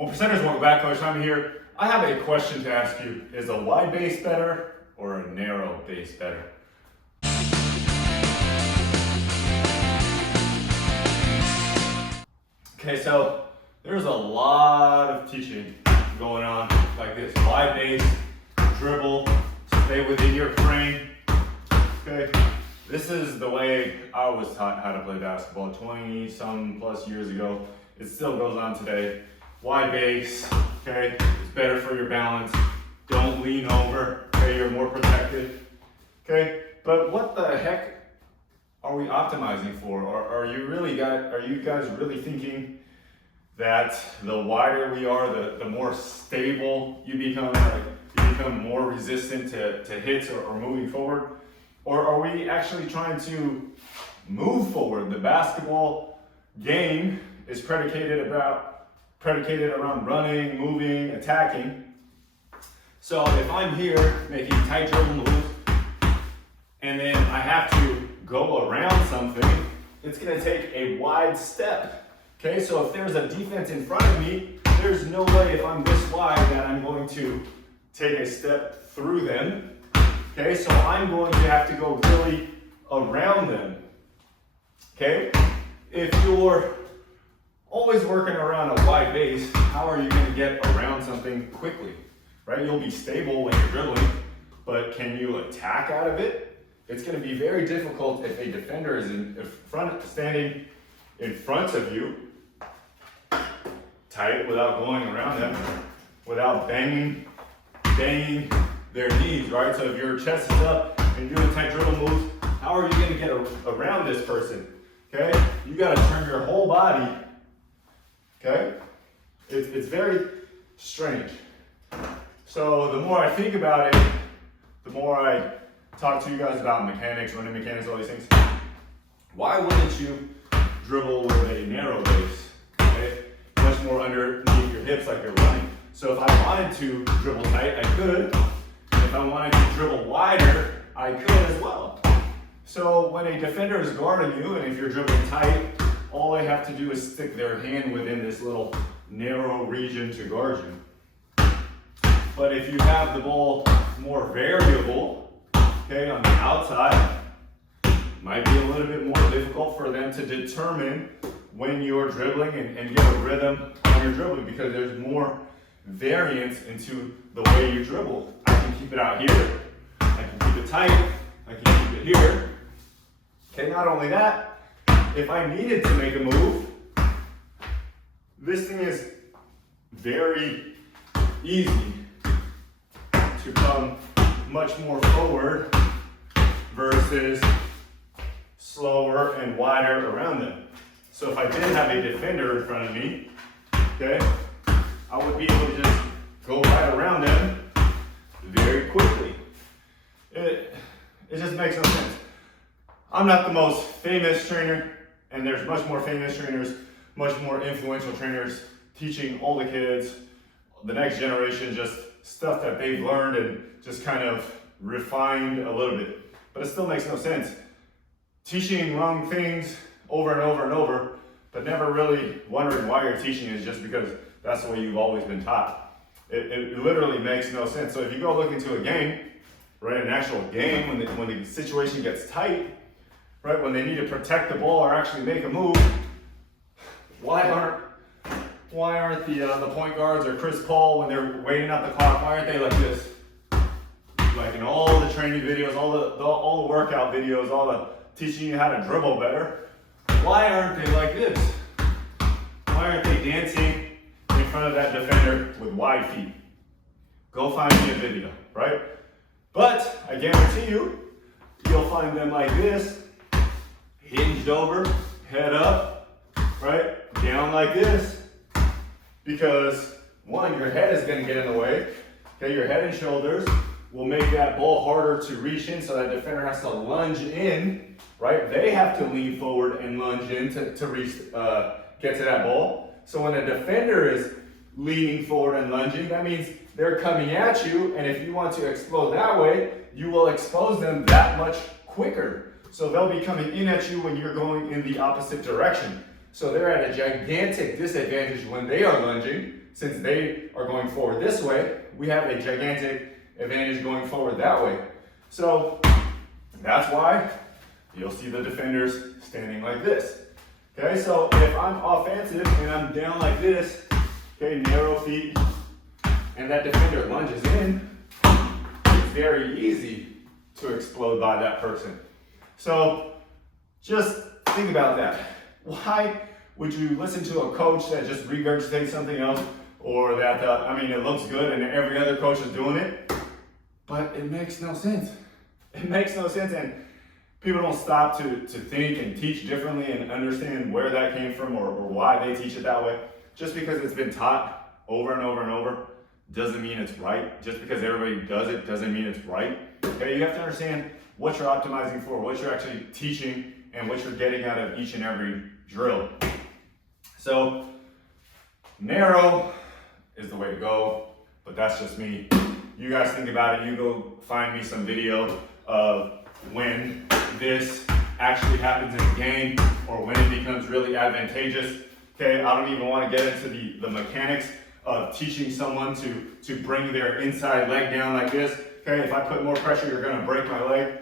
Well, percenters, welcome back. Coach Simon here. I have a question to ask you. Is a wide base better or a narrow base better? Okay, so there's a lot of teaching going on like this. Wide base, dribble, stay within your frame. Okay, this is the way I was taught how to play basketball 20 some plus years ago. It still goes on today. Wide base, okay, it's better for your balance. Don't lean over, okay, you're more protected. Okay, but what the heck are we optimizing for? Are you guys really thinking that the wider we are, the more stable you become, like you become more resistant to hits or moving forward? Or are we actually trying to move forward? The basketball game is predicated around running, moving, attacking. So if I'm here making tight dribble moves, and then I have to go around something, it's gonna take a wide step. Okay, so if there's a defense in front of me, there's no way if I'm this wide that I'm going to take a step through them. Okay, so I'm going to have to go really around them. Okay, if you're always working around a wide base, how are you going to get around something quickly? Right, you'll be stable when you're dribbling, but can you attack out of it? It's going to be very difficult if a defender is standing in front of you, tight without going around them, without banging their knees, right? So if your chest is up and you're doing tight dribble moves, how are you going to get around this person? Okay, you got to turn your whole body. Okay, it's very strange. So the more I think about it, the more I talk to you guys about mechanics, running mechanics, all these things. Why wouldn't you dribble with a narrow base? Okay? Much more underneath your hips like you're running. So if I wanted to dribble tight, I could. And if I wanted to dribble wider, I could as well. So when a defender is guarding you, and if you're dribbling tight, all they have to do is stick their hand within this little narrow region to guard you. But if you have the ball more variable, okay, on the outside, it might be a little bit more difficult for them to determine when you're dribbling and get a rhythm on your dribbling because there's more variance into the way you dribble. I can keep it out here, I can keep it tight, I can keep it here. Okay, not only that, if I needed to make a move, this thing is very easy to come much more forward versus slower and wider around them. So if I did have a defender in front of me, okay, I would be able to just go right around them very quickly. It just makes no sense. I'm not the most famous trainer, and there's much more famous trainers, much more influential trainers teaching all the kids, the next generation, just stuff that they've learned and just kind of refined a little bit. But it still makes no sense. Teaching wrong things over and over and over, but never really wondering why you're teaching is just because that's the way you've always been taught. It literally makes no sense. So if you go look into a game, right, an actual game, when the situation gets tight, right, when they need to protect the ball or actually make a move, why aren't the point guards or Chris Paul, when they're waiting out the clock, why aren't they like this? Like in all the training videos, all the workout videos, all the teaching you how to dribble better, why aren't they like this? Why aren't they dancing in front of that defender with wide feet? Go find me a video, right? But I guarantee you'll find them like this, hinged over, head up, right? Down like this. Because one, your head is gonna get in the way. Okay, your head and shoulders will make that ball harder to reach in, so that defender has to lunge in, right? They have to lean forward and lunge in to reach, get to that ball. So when a defender is leaning forward and lunging, that means they're coming at you, and if you want to explode that way, you will expose them that much quicker. So they'll be coming in at you when you're going in the opposite direction. So they're at a gigantic disadvantage when they are lunging. Since they are going forward this way, we have a gigantic advantage going forward that way. So that's why you'll see the defenders standing like this. Okay, so if I'm offensive and I'm down like this, okay, narrow feet, and that defender lunges in, it's very easy to explode by that person. So just think about that. Why would you listen to a coach that just regurgitates something else, or that, it looks good and every other coach is doing it, but it makes no sense. It makes no sense, and people don't stop to think and teach differently and understand where that came from or why they teach it that way. Just because it's been taught over and over and over doesn't mean it's right. Just because everybody does it doesn't mean it's right. Okay, you have to understand what you're optimizing for, what you're actually teaching, and what you're getting out of each and every drill. So narrow is the way to go, but that's just me. You guys think about it. You go find me some video of when this actually happens in the game or when it becomes really advantageous. Okay, I don't even want to get into the mechanics of teaching someone to bring their inside leg down like this. Okay, if I put more pressure, you're gonna break my leg.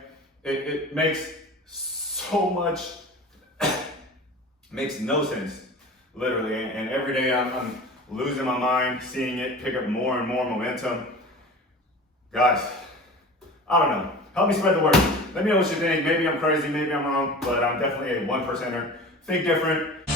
It makes so much, makes no sense, literally. And every day I'm losing my mind, seeing it pick up more and more momentum. Guys, I don't know. Help me spread the word. Let me know what you think. Maybe I'm crazy, maybe I'm wrong, but I'm definitely a 1%er. Think different.